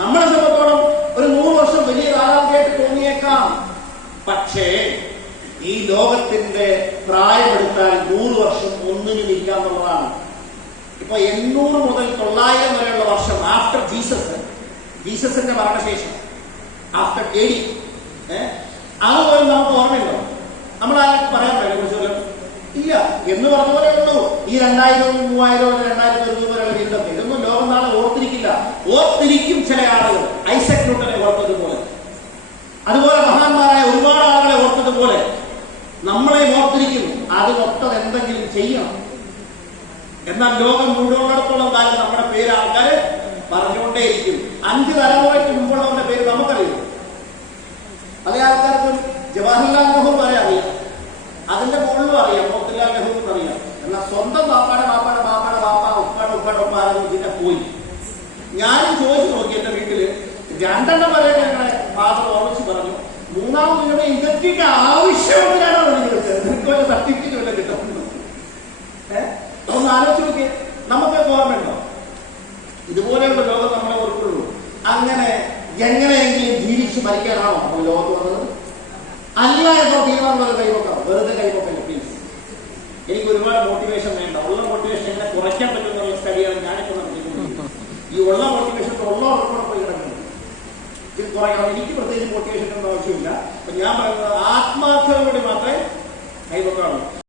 നമ്മളെ സംബന്ധിച്ചോളം ഒരു 100 വർഷം വലിയ കാലാവധിയായിട്ട് തോന്നിയേക്കാം. പക്ഷേ ഈ ലോകത്തിന്റെ പ്രായമെടുത്താൽ 100 വർഷം ഒന്നിനും ഇല്ല എന്നുള്ളതാണ്. ഇപ്പൊ 800 മുതൽ 900 വരെയുള്ള വർഷം ആഫ്റ്റർ ജീസസിന്റെ മരണശേഷം, ആഫ്റ്റർ AD, അതുപോലെ നമുക്ക് ഓർമ്മയുണ്ടോ? നമ്മളാരും പറയാൻ പറ്റില്ല കുറിച്ചല്ലോ ഇല്ല എന്ന് പറഞ്ഞ പോലെ ഉള്ളൂ. ഈ 2000, 3000, 2000 വരെയുള്ള ജീവിതം ഇതൊന്നും ലോകം നാളെ ഓർത്തിരിക്കില്ല. ഓർത്തിരിക്കും ചില ആളുകൾ, ഐസക് ന്യൂട്ടനെ ഓർത്തതുപോലെ, അതുപോലെ മഹാന്മാരായ ഒരുപാട് ആളുകളെ ഓർത്തതുപോലെ നമ്മളെ ഓർത്തിരിക്കും. അതിനൊത്തത് എന്തെങ്കിലും ചെയ്യണം. എന്നാൽ ലോകം മുഴുവനിടത്തോളം കാലം നമ്മുടെ പേര് ആൾക്കാർ പറഞ്ഞുകൊണ്ടേയിരിക്കും. 5 തലമുറയ്ക്ക് മുമ്പുള്ളവരുടെ പേര് നമുക്കറിയാം. അതേ ആൾക്കാർക്ക് ജവഹർലാൽ നെഹ്റു വരെ അറിയാം, അതിന്റെ മുകളിലും അറിയാം, മോത്തിലാൽ നെഹ്റു അറിയാം. എന്നാൽ സ്വന്തം ബാപ്പാടെ ബാപ്പാടെ ബാപ്പാടെ ബാപ്പ ഉപ്പാടെ ഉപ്പാരും ഇതിനെ പോയി. ഞാനും ചോദിച്ചു നോക്കി എന്റെ വീട്ടില് 2 വരെ ഞങ്ങളെ ഫാദർ ഓർമ്മിച്ച് പറഞ്ഞു. 3ാമത് ഇവിടെ ഇതൊക്കെ ആവശ്യമുള്ളതാണോ ചോദിച്ചത്. സർട്ടിഫിക്കറ്റ് വല്ല കിട്ടും. ഒന്ന് ആലോചിച്ച് നോക്കിയേ. നമുക്ക് ഓർമ്മയുണ്ടോ? ഇതുപോലെയുള്ള ലോകം നമ്മളെ ഓർക്കുള്ളൂ. അങ്ങനെ എങ്ങനെയെങ്കിലും ജീവിച്ച് മരിക്കാനാണോ നമ്മൾ ലോകത്ത് വന്നത്? അല്ല എന്നോ തീരുമാനം കൈവക്കാം. വെറുതെ കൈവക്കല്ല പ്ലീസ്. എനിക്ക് ഒരുപാട് മോട്ടിവേഷൻ വേണ്ട. ഉള്ള മോട്ടിവേഷൻ എങ്ങനെ കുറയ്ക്കാൻ പറ്റുമെന്നുള്ള സ്റ്റഡിയാണ് ഞാനിപ്പോൾ നടത്തിക്കൊണ്ടിരിക്കുന്നത്. ഈ ഉള്ള മോട്ടിവേഷൻ ഉള്ളവർക്കൂടെ പോയി കിടക്കുന്നത്. ഇത് കുറയ്ക്കണം. എനിക്ക് പ്രത്യേകിച്ച് മോട്ടിവേഷൻ ഒന്നും ആവശ്യമില്ല. അപ്പൊ ഞാൻ പറയുന്നത് ആത്മാർത്ഥതയോടെ മാത്രമേ കൈവക്കാറുള്ളൂ.